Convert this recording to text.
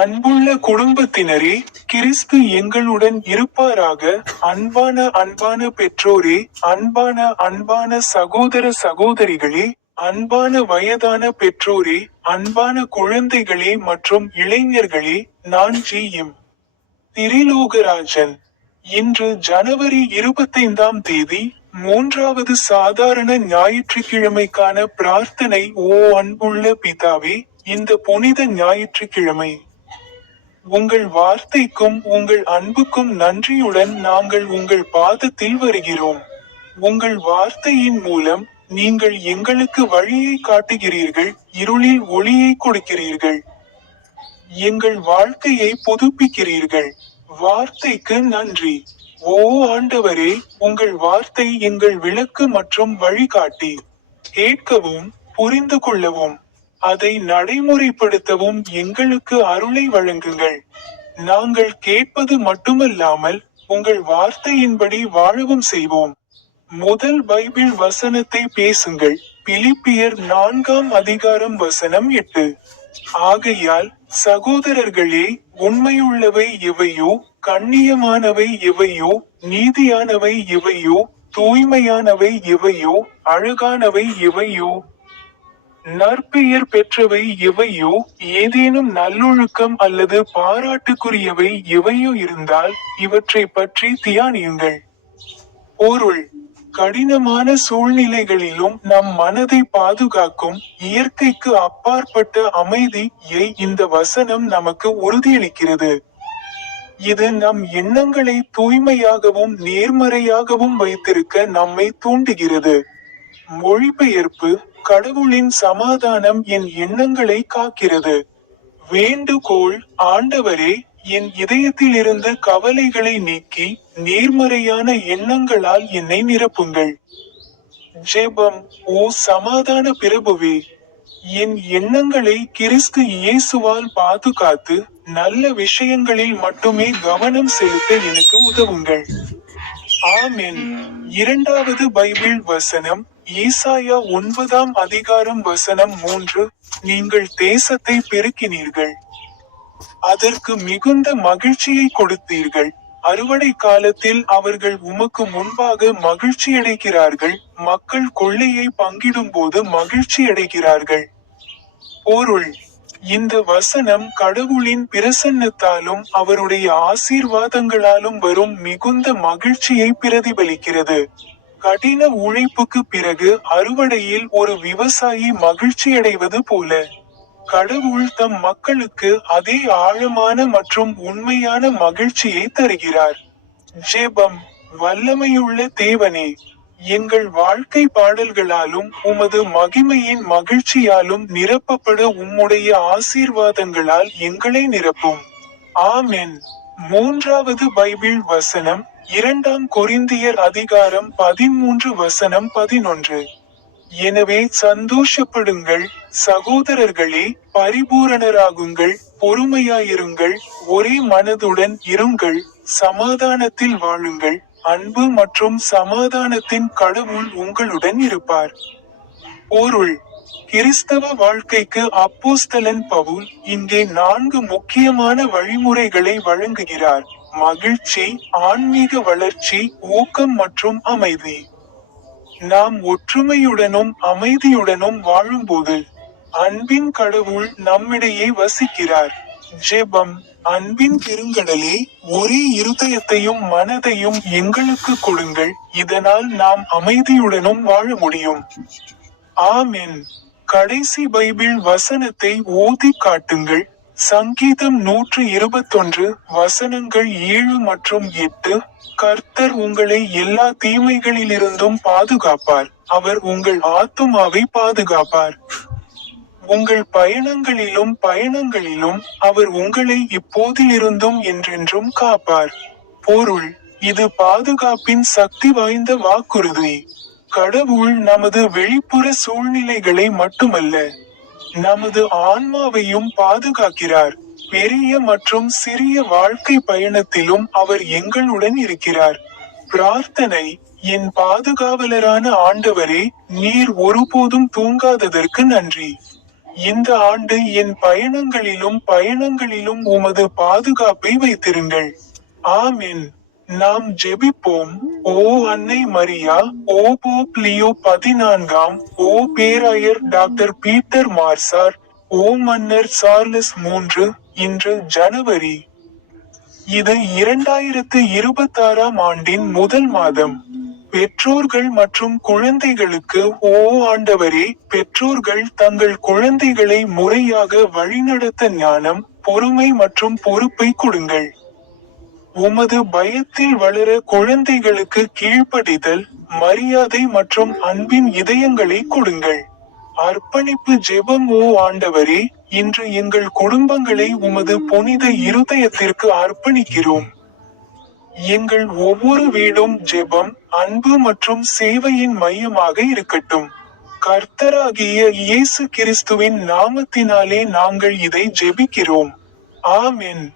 அன்புள்ள குடும்பத்தினரே, கிறிஸ்து எங்களுடன் இருப்பாராக. அன்பான பெற்றோரே, அன்பான சகோதர சகோதரிகளே, அன்பான வயதான பெற்றோரே, அன்பான குழந்தைகளே மற்றும் இளைஞர்களே, நான் ஜி.எம். திரிலோகராஜன். இன்று ஜனவரி 25ஆம் தேதி, 3வது சாதாரண ஞாயிற்றுக்கிழமைக்கான பிரார்த்தனை. ஓ அன்புள்ள பிதாவே, இந்த புனித ஞாயிற்றுக்கிழமை உங்கள் வார்த்தைக்கும் உங்கள் அன்புக்கும் நன்றியுடன் நாங்கள் உங்கள் பாதத்தில் வருகிறோம். உங்கள் வார்த்தையின் மூலம் நீங்கள் எங்களுக்கு வழியை காட்டுகிறீர்கள், இருளில் ஒளியை கொடுக்கிறீர்கள், எங்கள் வாழ்க்கையை புதுப்பிக்கிறீர்கள். வார்த்தைக்கு நன்றி. ஓ ஆண்டவரே, உங்கள் வார்த்தை எங்கள் விளக்கு மற்றும் வழிகாட்டி. கேட்கவும் புரிந்து கொள்ளவும் அதை நடைமுறைப்படுத்தவும் எங்களுக்கு அருளை வழங்குங்கள். நாங்கள் கேட்பது மட்டுமல்லாமல் உங்கள் வார்த்தையின்படி வாழவும் செய்வோம். முதல் பைபிள் வசனத்தை பேசுங்கள். பிலிப்பியர் 4ஆம் அதிகாரம் வசனம் 8. ஆகையால் சகோதரர்களே, உண்மையுள்ளவை எவையோ, கண்ணியமானவை எவையோ, நீதியானவை எவையோ, தூய்மையானவை எவையோ, அழகானவை எவையோ, நற்பெயர் பெற்றவை எவையோ, ஏதேனும் நல்லொழுக்கம் அல்லது பாராட்டுக்குரியவை எவையோ இருந்தால் இவற்றை பற்றி தியானியுங்கள். பொருள்: கடினமான சூழ்நிலைகளிலும் நம் மனதை பாதுகாக்கும் இயற்கைக்கு அப்பாற்பட்ட அமைதியை இந்த வசனம் நமக்கு உறுதியளிக்கிறது. இது நம் எண்ணங்களை தூய்மையாகவும் நேர்மறையாகவும் வைத்திருக்க நம்மை தூண்டுகிறது. மொழிபெயர்ப்பு: கடவுளின் சமாதானம் என் எண்ணங்களை காக்கிறது. வேண்டுகோள்: ஆண்டவரே, என் இதயத்திலிருந்து கவலைகளை நீக்கி நேர்மறையான எண்ணங்களால் என்னை நிரப்புங்கள். ஜெபம்: ஓ சமாதான பிரபுவே, என் எண்ணங்களை கிறிஸ்து இயேசுவால் பாதுகாத்து நல்ல விஷயங்களில் மட்டுமே கவனம் செலுத்த எனக்கு உதவுங்கள். ஆமென். 2வது பைபிள் வசனம் ஏசாயா 9ஆம் அதிகாரம் வசனம் 3. நீங்கள் தேசத்தை பெருக்கினீர்கள், அதற்கு மிகுந்த மகிழ்ச்சியை கொடுத்தீர்கள். அறுவடை காலத்தில் அவர்கள் உமக்கு முன்பாக மகிழ்ச்சியடைகிறார்கள், மக்கள் கொள்ளையை பங்கிடும்போது மகிழ்ச்சியடைகிறார்கள். பொருள்: இந்த வசனம் கடவுளின் பிரசன்னத்தாலும் அவருடைய ஆசீர்வாதங்களாலும் வரும் மிகுந்த மகிழ்ச்சியை பிரதிபலிக்கிறது. கடின உழைப்புக்கு பிறகு அறுவடையில் ஒரு விவசாயி மகிழ்ச்சியடைவது போல, கடவுள் தம் மக்களுக்கு அதே ஆழமான மற்றும் உண்மையான மகிழ்ச்சியை தருகிறார். ஜெபம்: வல்லமையுள்ள தேவனே, எங்கள் வாழ்க்கை பாடல்களாலும் உமது மகிமையின் மகிழ்ச்சியாலும் நிரப்பப்பட உம்முடைய ஆசீர்வாதங்களால் எங்களை நிரப்பும். ஆமென். 3வது பைபிள் வசனம் 2ஆம் கொரிந்தியர் அதிகாரம் 13 வசனம் 11. எனவே சந்தோஷப்படுங்கள் சகோதரர்களே, பரிபூரணராகுங்கள், பொறுமையாயிருங்கள், ஒரே மனதுடன் இருங்கள், சமாதானத்தில் வாழுங்கள். அன்பு மற்றும் சமாதானத்தின் கடவுள் உங்களுடன் இருப்பார். பொருள்: கிறிஸ்தவ வாழ்க்கைக்கு அப்போஸ்தலன் பவுல் இங்கே 4 முக்கியமான வழிமுறைகளை வழங்குகிறார்: மகிழ்ச்சி, ஆன்மீக வளர்ச்சி, ஊக்கம் மற்றும் அமைதி. நாம் ஒற்றுமையுடனும் அமைதியுடனும் வாழும்போது அன்பின் கடவுள் நம்மிடையே வசிக்கிறார். ஜெபம்: அன்பின் பெருங்கடலே, ஒரே இருதயத்தையும் மனதையும் எங்களுக்கு கொடுங்கள், இதனால் நாம் அமைதியுடனும் வாழ முடியும். ஆமென். கடைசி பைபிள் வசனத்தை ஓதி காட்டுங்கள். சங்கீதம் 121 வசனங்கள் 7 மற்றும் 8. கர்த்தர் உங்களை எல்லா தீமைகளிலிருந்தும் பாதுகாப்பார், அவர் உங்கள் ஆத்துமாவை பாதுகாப்பார். உங்கள் பயணங்களிலும் அவர் உங்களை இப்போதிலிருந்தும் என்றென்றும் காப்பார். பொருள்: இது பாதுகாப்பின் சக்தி வாய்ந்த வாக்குறுதி. கடவுள் நமது வெளிப்புற சூழ்நிலைகளை மட்டுமல்ல, நமது ஆன்மாவையும் பாதுகாக்கிறார். பெரிய மற்றும் சிறிய வாழ்க்கை பயணத்திலும் அவர் எங்களுடன் இருக்கிறார். பிரார்த்தனை: என் பாதுகாவலரான ஆண்டவரே, நீர் ஒருபோதும் தூங்காததற்கு நன்றி. இந்த ஆண்டு என் பயணங்களிலும் உமது பாதுகாப்பை வைத்திருங்கள். ஆமென். நாம் ஜெபிப்போம். ஓ அன்னை மரியா, ஓ போப் லியோ 14, ஓ பேராயர் டாக்டர் பீட்டர் மார்சார், ஓ மன்னர் சார்லஸ் 3. இன்று ஜனவரி. இது 2026 ஆண்டின் முதல் மாதம். பெற்றோர்கள் மற்றும் குழந்தைகளுக்கு ஓ ஆண்டவரே, பெற்றோர்கள் தங்கள் குழந்தைகளை முறையாக வழிநடத்த ஞானம், பொறுமை மற்றும் பொறுப்பை கொடுங்கள். உமது பயத்தில் வளர குழந்தைகளுக்கு கீழ்ப்படிதல், மரியாதை மற்றும் அன்பின் இதயங்களை கொடுங்கள். அர்ப்பணிப்பு ஜெபம். ஓ ஆண்டவரே, இன்று எங்கள் குடும்பங்களை உமது புனித இருதயத்திற்கு அர்ப்பணிக்கிறோம். எங்கள் ஒவ்வொரு வீடும் ஜெபம், அன்பு மற்றும் சேவையின் மையமாக இருக்கட்டும். கர்த்தராகிய இயேசு கிறிஸ்துவின் நாமத்தினாலே நாங்கள் இதை ஜெபிக்கிறோம். ஆமென்.